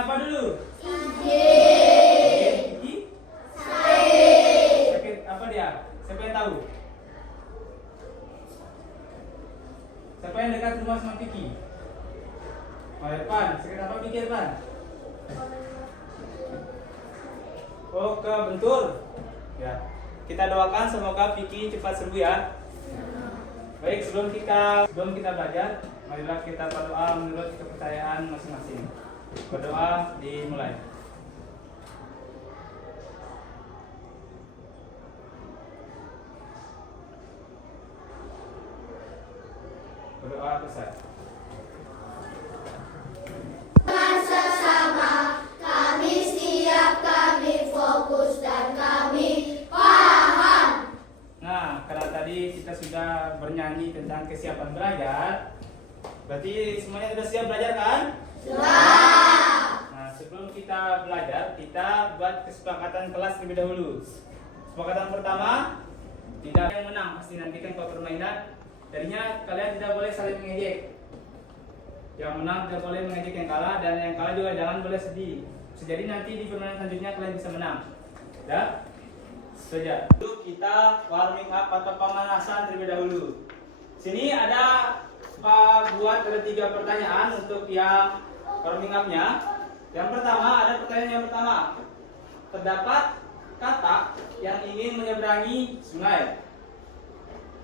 apa dulu? IG. Gigi? Sae. Sakit apa dia? Siapa yang tahu? Siapa yang dekat rumah sama Vicky? Oh, Irfan. Sakit apa Vicky, Irfan? Oh, ke bentur. Ya. Kita doakan semoga Vicky cepat sembuh ya. Baik, sebelum kita belajar, marilah kita berdoa menurut kepercayaan masing-masing. Berdoa dimulai. Berdoa besar. Sesama kami siap, kami fokus dan kami paham. Nah, karena tadi kita sudah bernyanyi tentang kesiapan belajar, berarti semuanya sudah siap belajar kan? Sudah. Nah, sebelum kita belajar, kita buat kesepakatan kelas terlebih dahulu. Kesepakatan pertama, tidak ada yang menang, pasti nanti kan kalau permainan, jadinya kalian tidak boleh saling mengejek. Yang menang tidak boleh mengejek yang kalah, dan yang kalah juga jangan boleh sedih. Jadi nanti di permainan selanjutnya kalian bisa menang. Ya? Saja. Dulu kita warming up atau pemanasan terlebih dahulu. Sini ada buat ada 3 pertanyaan untuk yang warming up-nya. Yang pertama, ada pertanyaan yang pertama. Terdapat katak yang ingin menyeberangi sungai.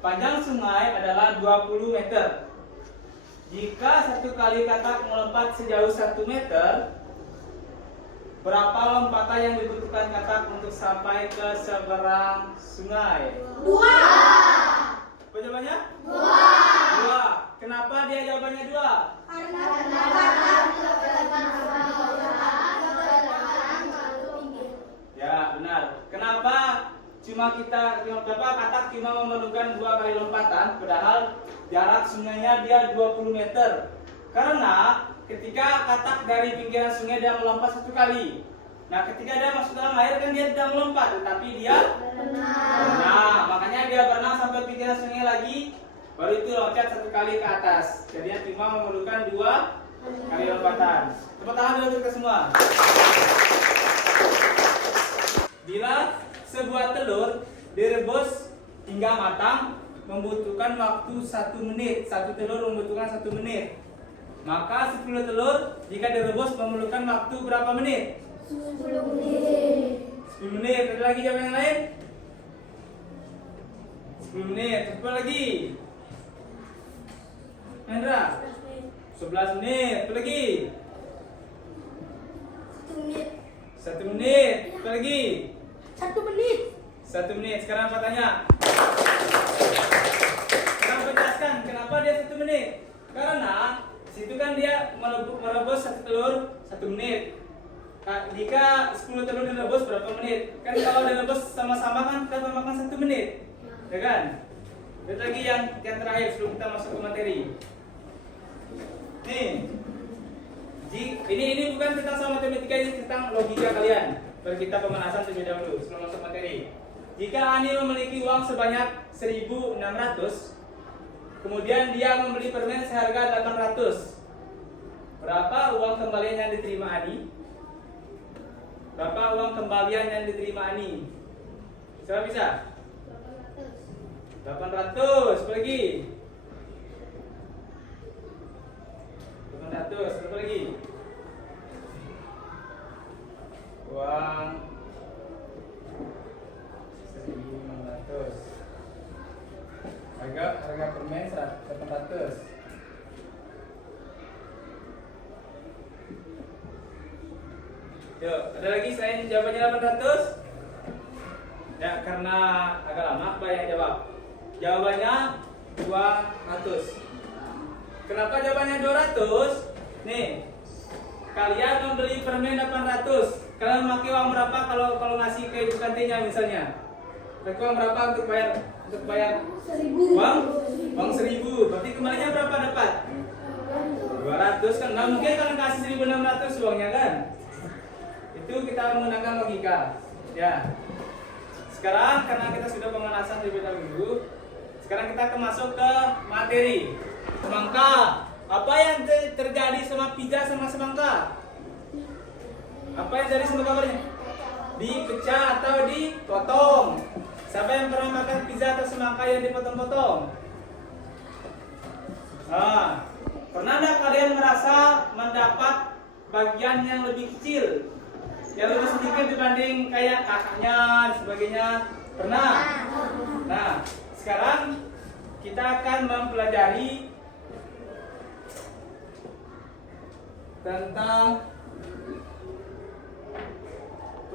Panjang sungai adalah 20 meter. Jika satu kali katak melompat sejauh 1 meter, berapa lompatan yang dibutuhkan katak untuk sampai ke seberang sungai? 2. Apa jawabannya? 2. 2. Kenapa dia jawabannya 2? Karena Ya, benar. Kenapa kenapa katak cuma memerlukan 2 kali lompatan padahal jarak sungainya dia 20 meter? Karena ketika katak dari pinggiran sungai dia melompat 1 kali. Nah, ketika dia masuk dalam air kan dia tidak melompat, tetapi dia berenang. Makanya dia berenang sampai pinggiran sungai lagi, baru itu loncat 1 kali ke atas. Jadi dia cuma memerlukan 2 kali lompatan. Tepuk tangan dulu untuk kita semua. Bila sebuah telur direbus hingga matang membutuhkan waktu 1 menit. 1 telur membutuhkan 1 menit. Maka 10 telur jika direbus memerlukan waktu berapa menit? 10 menit. 10 menit. Ada lagi jawaban yang lain? 10 menit. Apa lagi? Hendra? 11 menit. Apa lagi? 1 menit. 1 menit. Apa lagi? 1 menit. 1 menit. Sekarang apa tanya? Sekarang penjelaskan kenapa dia 1 menit. Karena situ kan dia merebus 1 telur 1 menit. Nah, jika 10 telur direbus berapa menit? Kan kalau direbus sama-sama kan kita memakan 1 menit. Ya kan? Ada lagi yang terakhir sebelum kita masuk ke materi. Nih. Ini bukan tentang sama matematika, ini tentang logika kalian. Bagi kita pemanasan terlebih dahulu sebelum masuk materi. Jika Ani memiliki uang sebanyak 1.600, kemudian dia membeli permen seharga 800. Berapa uang kembalian yang diterima Ani? Berapa uang kembalian yang diterima Ani? Siapa bisa? 800. Apa lagi? 800. Apa lagi? Uang 1.600. Harga permen 800. Yuk, ada lagi selain jawabannya 800? Ya, karena agak lama, apa yang jawab? Jawabannya 200. Kenapa jawabannya 200? Nih, kalian membeli permen 800. Kalian memakai uang berapa kalau ngasih ke ibu kantinnya misalnya? Pakai uang berapa untuk bayar? 1.000. Uang 1.000. Berarti kembalinya berapa dapat? 200 kan? Nggak mungkin kalian kasih 1.600 uangnya kan? Itu kita menggunakan logika. Ya. Sekarang karena kita sudah pemanasan terlebih dahulu, sekarang kita akan masuk ke materi. Semangka. Apa yang terjadi sama pizza sama semangka? Apa yang dari semua gambarnya? Dipecah atau dipotong. Siapa yang pernah makan pizza atau semangka yang dipotong-potong? Nah, pernah nggak kalian merasa mendapat bagian yang lebih kecil, yang lebih sedikit dibanding kayak kakaknya dan sebagainya? Pernah? Nah, sekarang kita akan mempelajari tentang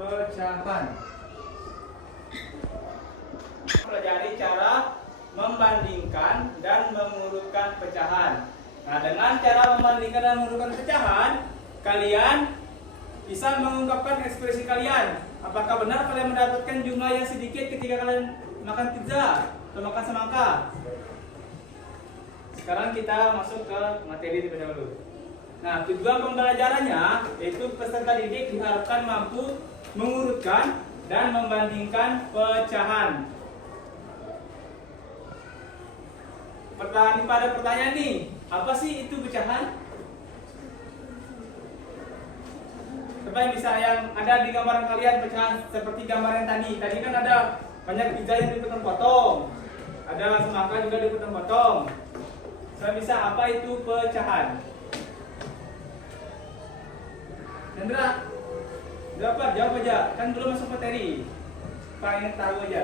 pecahan. Pelajari cara membandingkan dan mengurutkan pecahan. Nah, dengan cara membandingkan dan mengurutkan pecahan, kalian bisa mengungkapkan ekspresi kalian. Apakah benar kalian mendapatkan jumlah yang sedikit ketika kalian makan pizza atau makan semangka? Sekarang kita masuk ke materi terlebih dahulu. Nah, tujuan pembelajarannya yaitu peserta didik diharapkan mampu mengurutkan dan membandingkan pecahan. Pada pertanyaan nih, apa sih itu pecahan? Coba yang bisa yang ada di gambaran kalian pecahan seperti gambaran tadi. Tadi kan ada banyak pizza yang dipotong-potong, ada semangka juga dipotong-potong. Coba bisa apa itu pecahan? Hendra, jawab aja. Kan belum masuk materi. Pak ingin tahu aja.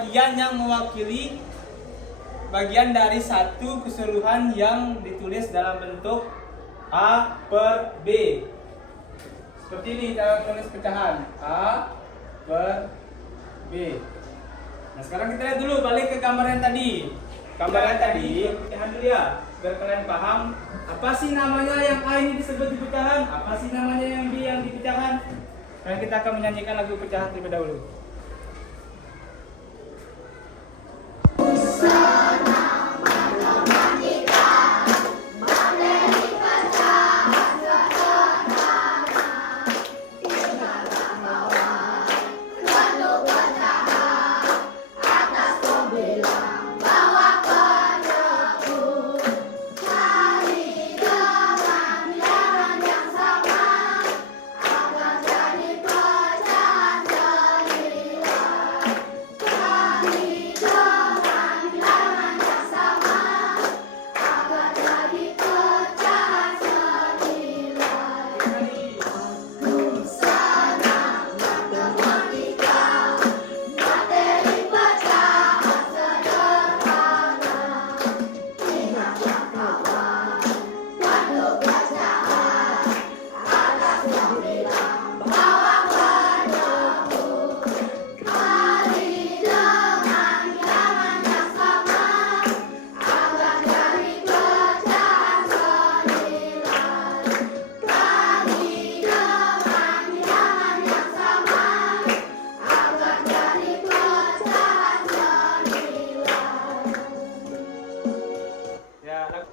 Bagian yang mewakili bagian dari satu keseluruhan yang ditulis dalam bentuk A per B. Seperti ini cara tulis pecahan A per B. Nah, sekarang kita lihat dulu balik ke gambaran tadi. Gambaran tadi, pecahan dulu ya, biar kalian paham apa sih namanya yang A ini disebut di pecahan, apa sih namanya yang B yang di pecahan. Dan kita akan menyanyikan lagu pecahan terlebih dahulu.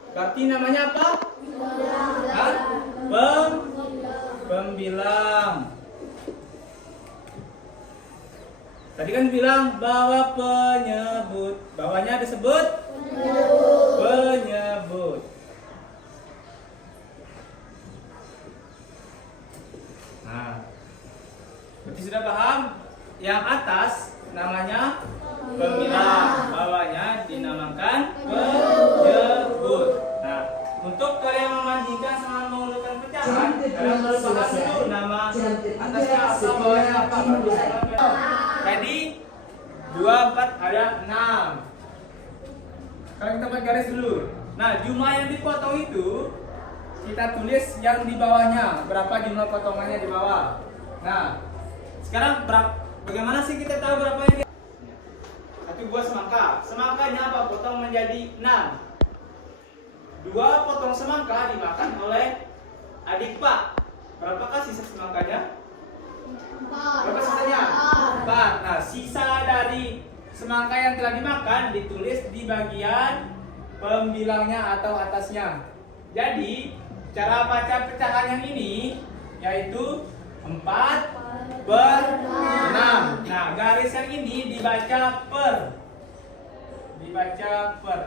Berarti namanya apa? Hah? Pembilang. Tadi kan bilang bahwa penyebut. Bawahnya disebut penyebut. Nah, berarti sudah paham? Yang atas namanya pembilang, bawahnya dinamakan penyebut. Nah, untuk kalian membandingkan sama mengurutkan pecahan, kalian harus paham dulu nama atasnya apa, bawahnya apa. Tadi 2, 4 ada 6. Sekarang kita buat garis dulu. Nah, jumlah yang dipotong itu kita tulis yang di bawahnya. Berapa jumlah potongannya di bawah. Nah, sekarang bagaimana sih kita tahu berapa yang satu buah semangka. Semangkanya apa? Potong menjadi 6. 2 potong semangka dimakan oleh adik Pak. Berapakah sisa semangkanya? Berapa sisanya? 4. Nah, sisa dari semangka yang telah dimakan ditulis di bagian pembilangnya atau atasnya. Jadi, cara baca pecahan yang ini yaitu 4 per 6. Nah, garis yang ini dibaca per.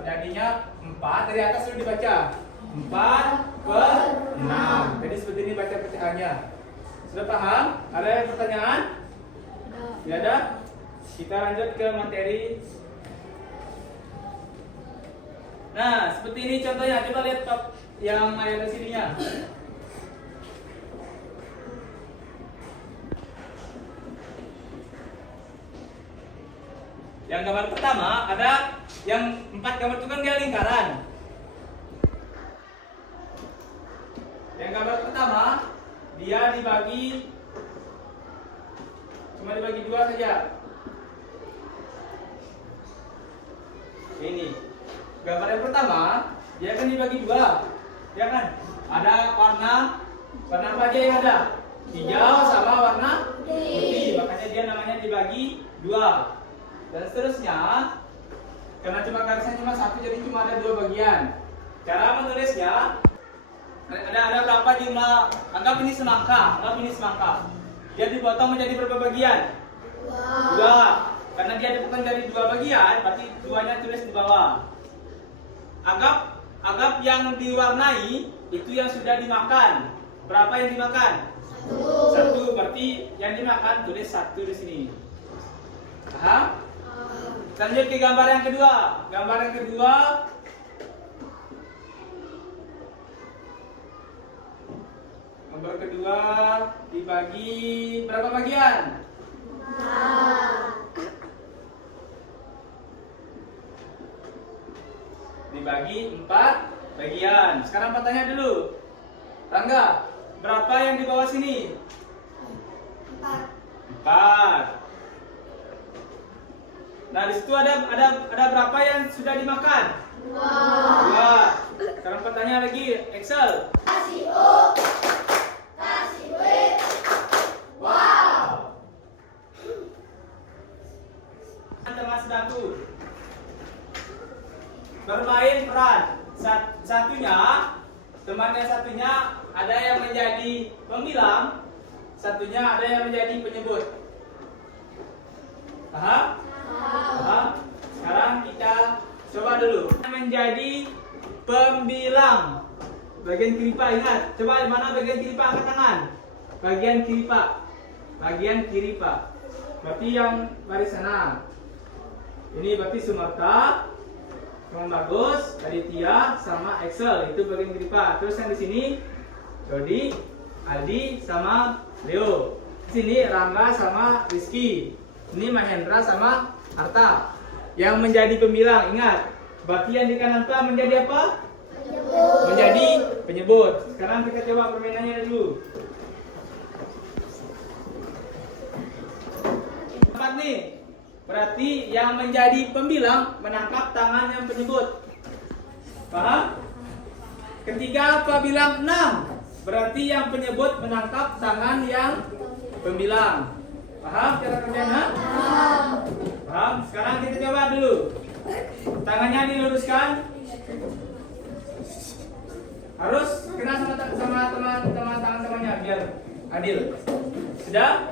Jadinya 4 dari atas sudah dibaca. 4/6. Jadi seperti ini baca pecahannya. Sudah paham? Ada yang pertanyaan? Ya ada? Kita lanjut ke materi. Nah, seperti ini contohnya. Coba lihat yang ada di sininya. Yang gambar pertama ada yang 4 gambar itu kan dia lingkaran. Yang gambar pertama dia cuma dibagi 2 saja. Ini gambar yang pertama dia akan dibagi 2, ya kan? Ada warna apa aja yang ada? Hijau sama warna putih. Makanya dia namanya dibagi 2. Dan seterusnya, karena garisnya cuma 1, jadi cuma ada 2 bagian. Cara menulisnya, ada berapa jumlah? Anggap ini semangka. Dia dipotong menjadi berapa bagian? 2. Karena dia dipotong dari 2 bagian, berarti 2-nya tulis di bawah. Anggap yang diwarnai itu yang sudah dimakan. Berapa yang dimakan? 1. Berarti yang dimakan tulis 1 di sini. Paham? Lanjut ke gambar yang kedua. Gambar yang kedua dibagi berapa bagian? 4. Dibagi 4 bagian. Sekarang tanya dulu. Rangga, berapa yang di bawah sini? 4. Nah, di situ ada berapa yang sudah dimakan? 2. Sekarang pertanyaan lagi, Excel. Kasih O, kasih W. Wow. Teman sedaku bermain peran. Temannya satunya ada yang menjadi pembilang, satunya ada yang menjadi penyebut. Paham? Sekarang kita coba dulu menjadi pembilang. Bagian kiri Pak, ingat. Coba mana bagian kiri Pak, angkat tangan. Bagian kiri Pak. Berarti yang baris sana. Ini berarti Sumarta, Teman Bagus, Aditya, sama Excel. Itu bagian kiri Pak. Terus yang di sini Dodi, Aldi, sama Leo. Di sini Rangga sama Rizky. Ini Mahendra sama Arta. Yang menjadi pembilang, ingat. Berarti yang di kanan Pak menjadi apa? Menjadi penyebut. Sekarang kita coba permainannya dulu. Empat nih. Berarti yang menjadi pembilang menangkap tangan yang penyebut. Paham? Ketiga apa bilang 6. Berarti yang penyebut menangkap tangan yang pembilang. Paham cara kerjanya? Paham? Sekarang kita coba dulu. Tangannya diluruskan. Harus kena sama teman-temannya biar adil. Sudah?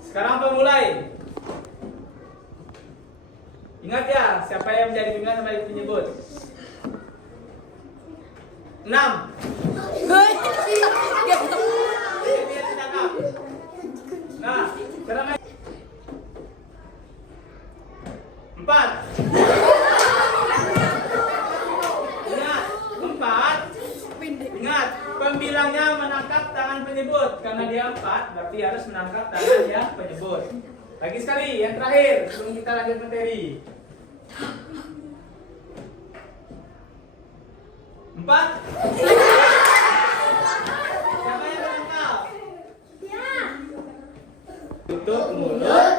Sekarang pemulai. Ingat ya, siapa yang menjadi pimpinan sama penyebut? 6. Nah, cara main 4. Ingat, pembilangnya menangkap tangan penyebut. Karena dia 4, berarti harus menangkap tangan yang penyebut. Lagi sekali, yang terakhir sebelum kita lanjut materi. 4. Siapa yang menangkap? Tutup mulut,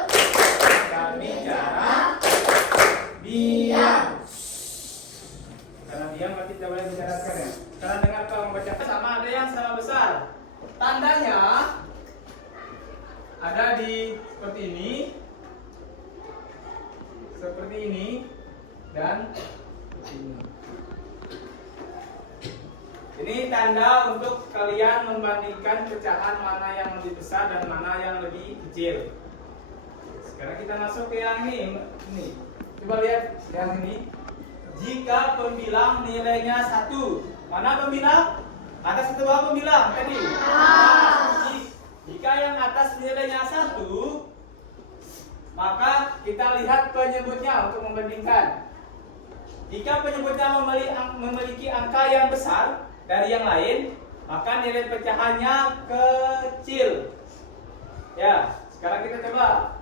kami bicara, diam. Karena diam berarti tidak boleh bicara sekarang. Sekarang dengar Pak membaca sama, ada yang sama besar. Tandanya ada di seperti ini, dan ini. Ini tanda untuk kalian membandingkan pecahan mana yang lebih besar dan mana yang lebih kecil. Sekarang kita masuk ke yang ini. Coba lihat yang ini. jika pembilang nilainya 1. Mana pembilang? Atas atau bawah pembilang tadi? Jika yang atas nilainya 1, maka kita lihat penyebutnya untuk membandingkan. Jika penyebutnya memiliki angka yang besar dari yang lain, maka nilai pecahannya kecil. Ya, sekarang kita coba.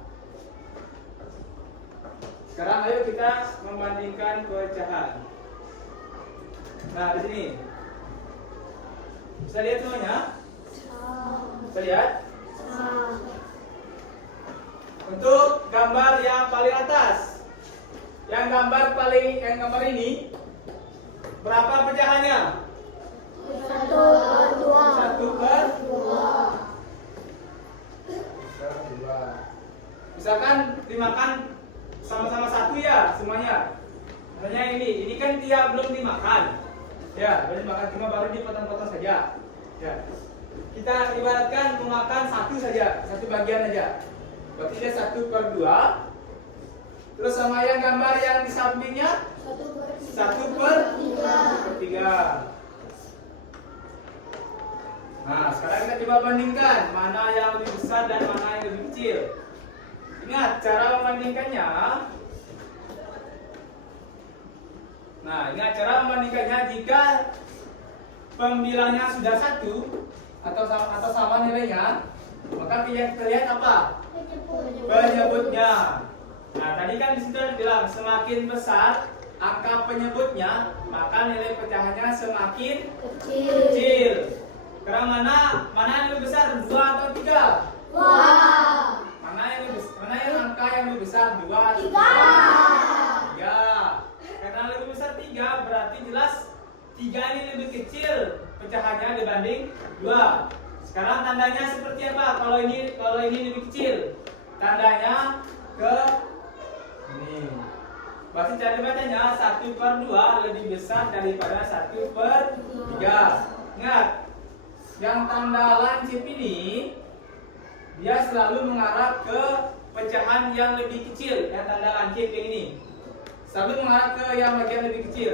Sekarang ayo kita membandingkan pecahan. Nah, di sini. Bisa lihat semuanya? Bisa lihat? Untuk gambar yang paling atas, yang gambar ini, berapa pecahannya? 1/2. Misalkan dimakan sama-sama 1 ya semuanya. Misalnya ini kan dia belum dimakan. Ya, belum dimakan, cuma baru dipotong-potong saja. Ya. Kita ibaratkan memakan 1 saja, 1 bagian aja. Berarti dia 1/2. Terus sama yang gambar yang di sampingnya 1/3. Nah, sekarang kita coba bandingkan mana yang lebih besar dan mana yang lebih kecil. Ingat cara membandingkannya. Nah, ingat cara membandingkannya jika pembilangnya sudah 1 atau sama nilainya, maka kita lihat apa? Penyebutnya. Nah, tadi kan di situ bilang semakin besar angka penyebutnya, maka nilai pecahannya semakin kecil. Sekarang mana yang lebih besar, 2 atau 3? Mana yang angka yang lebih besar, 2 atau 3? Karena lebih besar 3, berarti jelas 3 ini lebih kecil pecahannya dibanding 2. Sekarang tandanya seperti apa? Kalau ini lebih kecil, tandanya ke ini. Berarti cara bacanya 1/2 lebih besar daripada 1/3. Ingat, yang tanda lancip ini dia selalu mengarah ke pecahan yang lebih kecil. Yang tanda lancip yang ini selalu mengarah ke yang bagian lebih kecil.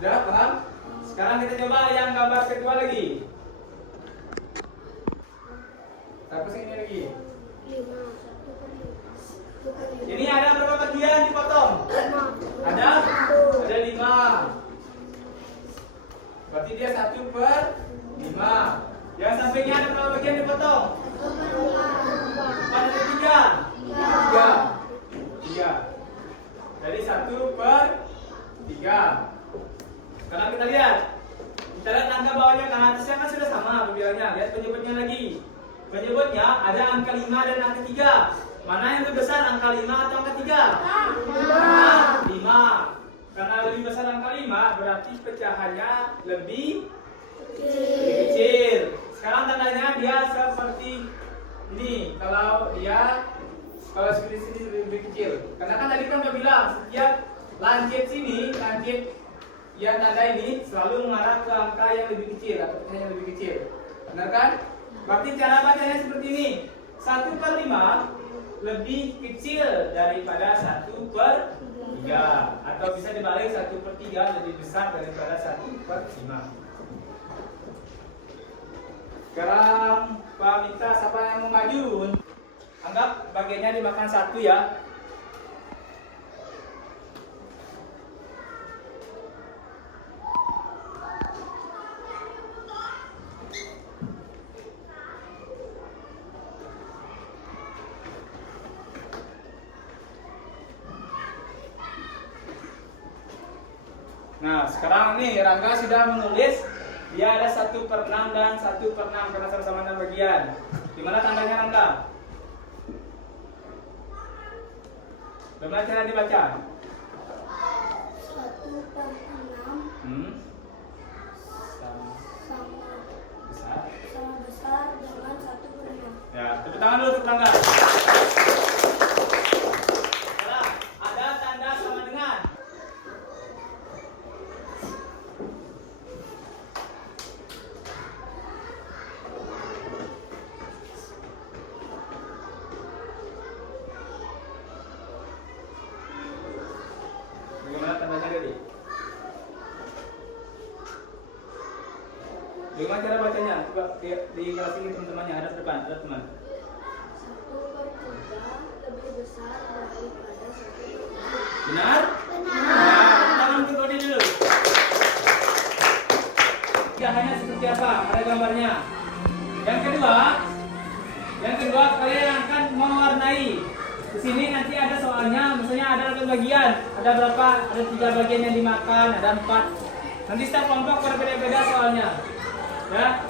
Sudah paham? Sekarang kita coba yang gambar kedua lagi. Hapus ini lagi. Ini ada berapa bagian dipotong? Ada 5. Berarti dia 1/5. Yang sampingnya ada berapa bagian dipotong? 4 ada 3. Jadi 1/3. Sekarang kita lihat angka bawahnya, karena atasnya kan sudah sama pembilangnya. Lihat penyebutnya lagi. Penyebutnya ada angka 5 dan angka 3. Mana yang lebih besar, angka 5 atau angka 3? 5. Karena lebih besar angka 5, berarti pecahannya lebih kecil. Sekarang tandanya dia seperti ini. Kalau seperti sini lebih kecil. Karena kan tadi kan udah bilang setiap lancip sini, lancip yang tanda ini selalu mengarah ke angka yang lebih kecil atau pecahan yang lebih kecil. Benar kan? Berarti cara bacanya seperti ini. 1/5 lebih kecil daripada 1/3, atau bisa dibalik 1/3 lebih besar daripada 1/5. Sekarang Pak minta siapa yang mau maju. Anggap bagiannya dimakan 1 ya. Nah, sekarang nih Rangga sudah menulis dia ada 1/6 dan 1/6 karena sama-sama 6 bagian. Gimana tandanya Rangga? Bagaimana cara dibaca? 1/6 sama besar dengan 1/6. Ya, tepuk tangan dulu untuk Rangga. Sekarang ada tanda sama dengan. Bagaimana Bagaimana cara bacanya? Coba di kelas ini teman-temannya ada depan, ada teman. 1/3 lebih besar daripada 1/3. Benar? Benar. Tangan ke Dodi dulu. Hanya seperti apa? Ada gambarnya. Yang kedua kalian akan mewarnai. Di sini nanti ada soalnya, misalnya ada 8 bagian. Ada berapa? Ada 3 bagian yang dimakan, ada 4. Nanti setiap kelompok berbeda-beda soalnya. Ya.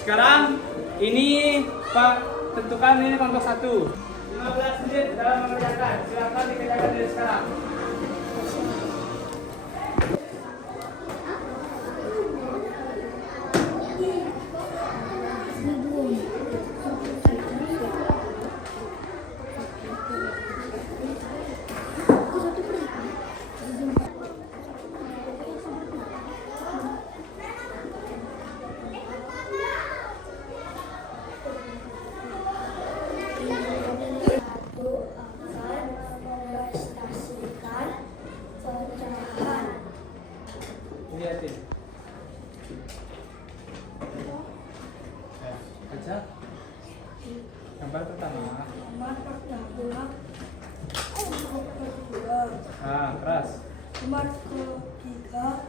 Sekarang ini Pak tentukan ini kelompok 1. 15 menit dalam mengerjakan. Silakan dikerjakan dari sekarang. Lihatin. Baca. Gambar pertama. Gambar pertama. Keras. Gambar ketiga.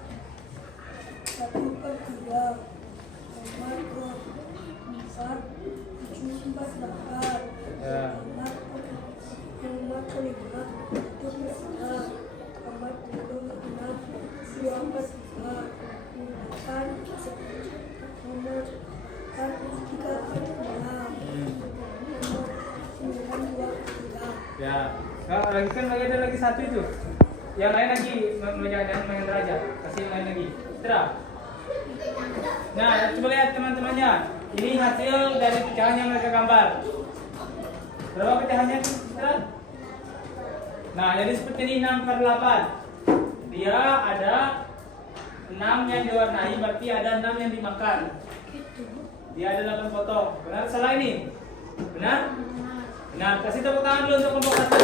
1/3. Gambar keempat. 7/8. Ya. Gambar kelima. 1/3. Gambar keenam. 2/3. Nomor 3/6. Nomor 9/2/3. Ya. Nah, lagi ada lagi satu itu. Yang lain lagi menjaga main raja. Kasih yang lain lagi. Terang. Nah, coba lihat teman-temannya. Ini hasil dari pecahan yang mereka gambar. Berapa pecahannya? Terang. Nah, jadi seperti ini 6/8. Dia ada 6 yang diwarnai, berarti ada 6 yang dimakan. Dia ada 8 potong. Benar salah ini? Benar? Benar. Kasih tepuk tangan dulu untuk kelompok 1.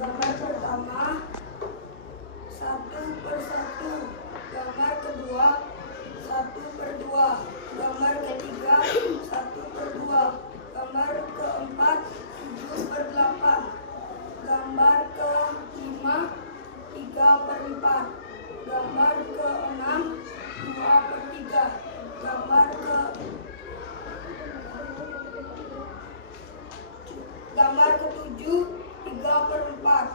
Gambar pertama 1/1. Gambar kedua 1/2. Gambar ketiga 1/2. Gambar keempat 7/8. Gambar kelima 3/4. Gambar keenam 2/3. Gambar ketujuh 3/4.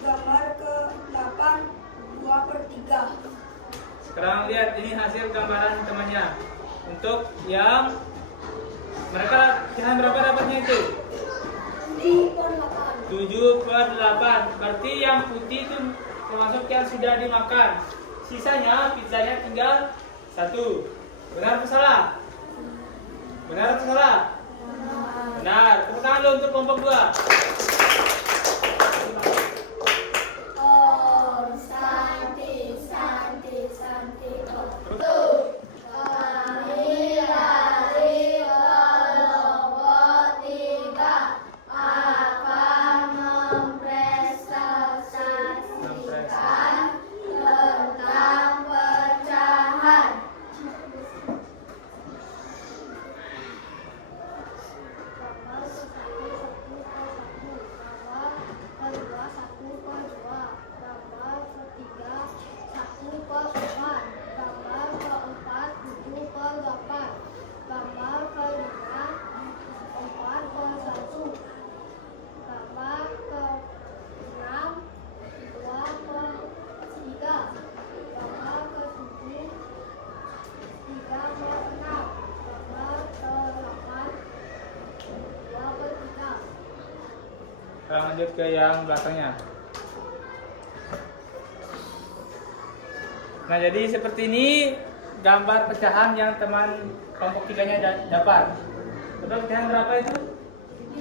Gambar ke-8 2/3. Sekarang lihat ini hasil gambaran temannya. Untuk yang mereka kira berapa dapatnya itu? 7/8. Berarti yang putih itu termasuk yang sudah dimakan. Sisanya pizzanya tinggal 1. Benar atau salah? Benar atau salah? Benar. Tepuk tangan dulu untuk kelompok 2. Sekarang lanjut ke yang belakangnya. Nah, jadi seperti ini gambar pecahan yang teman kelompok 3-nya dapat. Betul, pecahan berapa itu?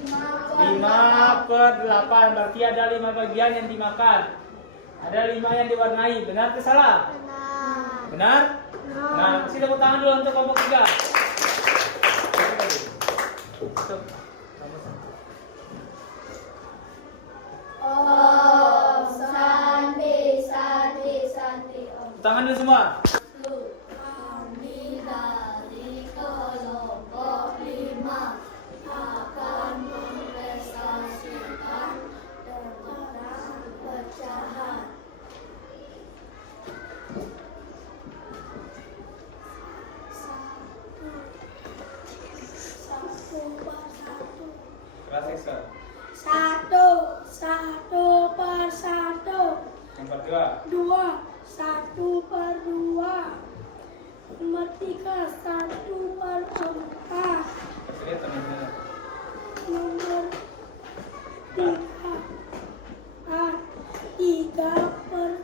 5/8, berarti ada 5 bagian yang dimakan. Ada 5 yang diwarnai. Benar atau salah? Benar? Nah, kasih tepuk tangan dulu untuk kelompok 3. Tangan dulu semua. Kami dari kelompok 5 akan mempresentasikan tentang pecahan. Kelas Excel. Satu per satu. Nomor 2. 2, 1/2. Nomor 3, 1/4. Lihat teman-teman. Nomor 3, 3/6.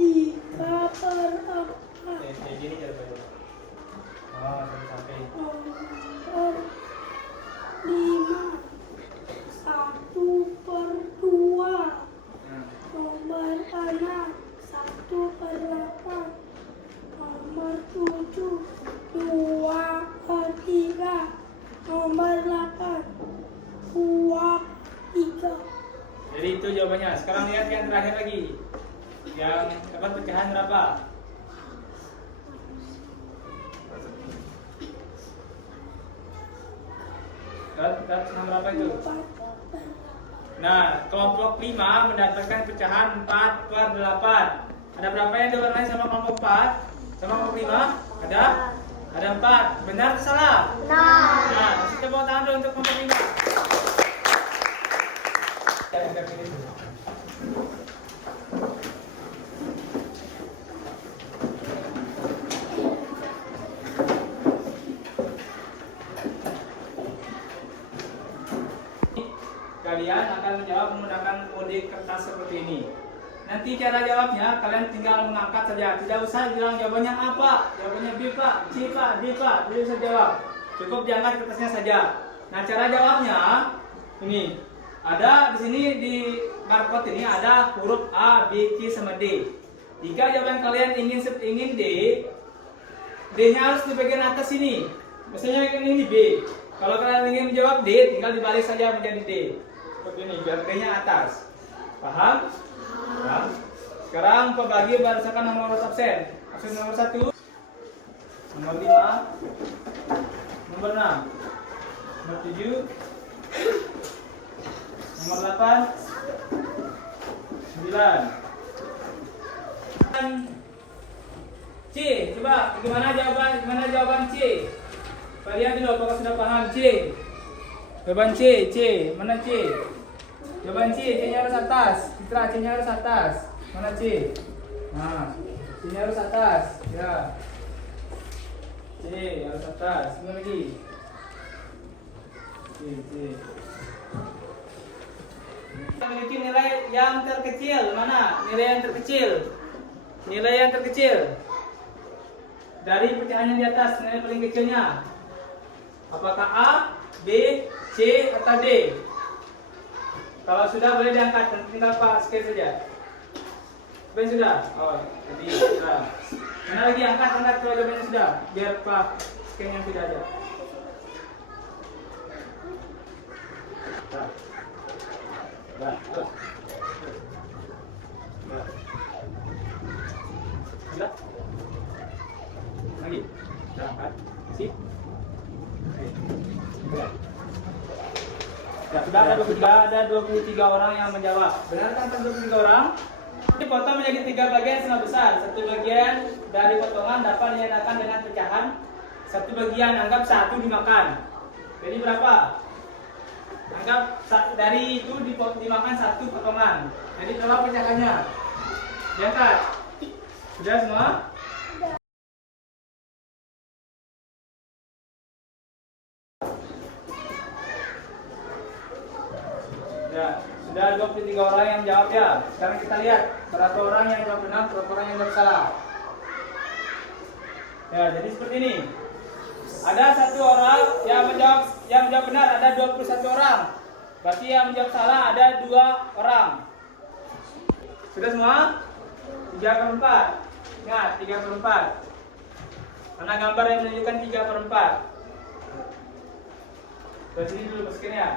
3/4. Kayak gini cara baca. Oh, sampai. Nomor 5, 1/2. Nomor 6, 1/8. Nomor 7, 2/3. Nomor 8, 2/3. Jadi itu jawabannya. Sekarang lihat yang terakhir lagi. Yang dapat pecahan berapa? Dapat berapa itu? 4/8. Nah, kelompok 5 mendapatkan pecahan 4/8. Ada berapa yang diwarnai sama kelompok 4? Sama kelompok 5? Ada 4. Benar atau salah? Nah, kasih tepuk tangan dulu untuk kelompok 5. Kalian akan menjawab menggunakan kode kertas seperti ini. Nanti cara jawabnya kalian tinggal mengangkat saja. Tidak usah bilang jawabannya A Pak, jawabannya B Pak, C Pak, D Pak. Tidak usah jawab. Cukup diangkat kertasnya saja. Nah, cara jawabnya ini. Ada di sini di barcode ini ada huruf A, B, C sama D. Jika jawaban kalian ingin D, D-nya harus di bagian atas sini. Misalnya ini B. Kalau kalian ingin menjawab D, tinggal dibalik saja menjadi D. Seperti ini, biar D-nya atas. Paham? Paham? Sekarang pembagi berdasarkan nomor absen. Absen nomor 1, nomor 5, nomor 6, nomor 7, nomor 8, 9. C, coba gimana jawaban C? Kalian dulu apakah sudah paham C? Jawaban C, mana C? Jawaban C-nya harus atas. Citra, C-nya harus atas. Mana C? Nah, C-nya harus atas. Ya. C harus atas. Mana lagi? C. Kita memiliki nilai yang terkecil. Mana? Nilai yang terkecil. Nilai yang terkecil. Dari pecahan yang di atas, nilai paling kecilnya. Apakah A, B, C, atau D? Kalau sudah boleh diangkat, nanti tinggal Pak scan saja. Ben sudah? Oh, tadi sudah. Mana lagi angkat kalau jawabannya sudah, biar Pak scan yang sudah aja. Terus. Sudah? Lagi? Sudah angkat? Sip? Ya, sudah ada 23 orang yang menjawab. Benar kan 23 orang? Dipotong menjadi 3 bagian sama besar. Satu bagian dari potongan dapat dinyatakan dengan pecahan. Satu bagian anggap 1 dimakan. Jadi berapa? Anggap dari itu dimakan 1 potongan. Jadi berapa pecahannya? Diangkat. Sudah semua? Ya, sudah 23 orang yang jawab ya. Sekarang kita lihat berapa orang yang jawab benar, berapa orang yang jawab salah. Ya, jadi seperti ini. Ada 1 orang yang menjawab benar ada 21 orang. Berarti yang menjawab salah ada 2 orang. Sudah semua? 3/4. Ingat 3/4. Mana gambar yang menunjukkan 3/4? Dari sini dulu masukin ya.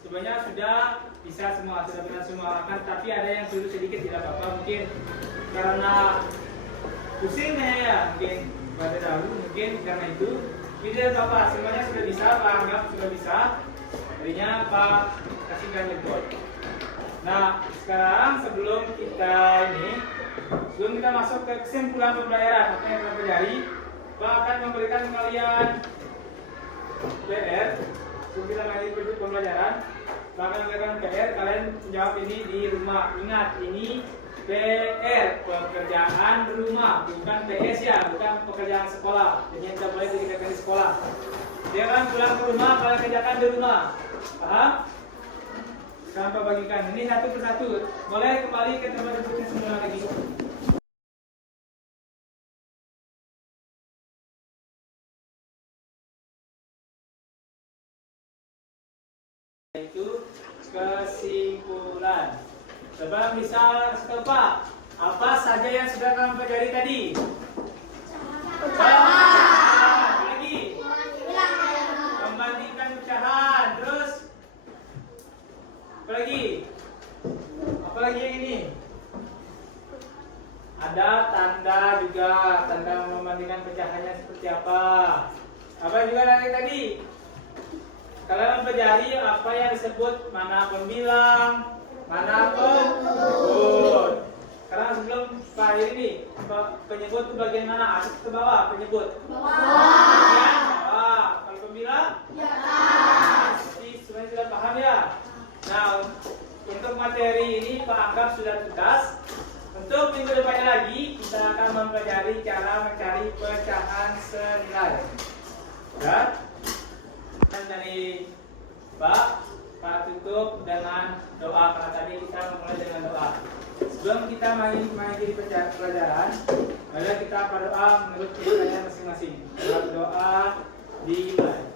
Sebenarnya sudah bisa semua, sudah benar semua akan, tapi ada yang sulit sedikit tidak apa-apa, mungkin karena pusing ya, mungkin pada dahulu mungkin karena itu. Tidak apa-apa, semuanya sudah bisa, Pak anggap sudah bisa. Jadinya Pak kasihkan jempol. Nah, sekarang sebelum kita masuk ke kesimpulan pembelajaran, apa yang kita pelajari, Pak akan memberikan kalian PR. Sebelum kita lanjut pembelajaran, bahkan memberikan PR, kalian menjawab ini di rumah. Ingat, ini PR, pekerjaan rumah, bukan PS ya, bukan pekerjaan sekolah. Jadi tidak boleh dikerjakan di sekolah. Dia kan pulang ke rumah, kalian kerjakan di rumah. Paham? Sekarang Pak bagikan. Ini satu persatu. Boleh kembali ke tempat duduknya semula lagi. Itu kesimpulan. Coba bisa kasih Pak, apa saja yang sudah kalian pelajari tadi? Pecahan. Apa lagi? Membandingkan pecahan. Terus apa lagi? Apa lagi yang ini? Ada tanda juga, tanda membandingkan pecahannya seperti apa? Apa juga tadi? Kalian mempelajari apa yang disebut mana pembilang, mana penyebut. Karena sebelum Pak ini penyebut itu bagian mana? Atas ke bawah, penyebut. Bawah. Kalau pembilang? Di atas. Jadi semuanya sudah paham ya? Nah, untuk materi ini Pak anggap sudah tuntas. Untuk minggu depannya lagi kita akan mempelajari cara mencari pecahan senilai. Ya? Dan dari Pak tutup dengan doa, karena tadi kita memulai dengan doa. Sebelum kita mengakhiri pelajaran, mari kita berdoa menurut kepercayaan masing-masing. Doa dimulai.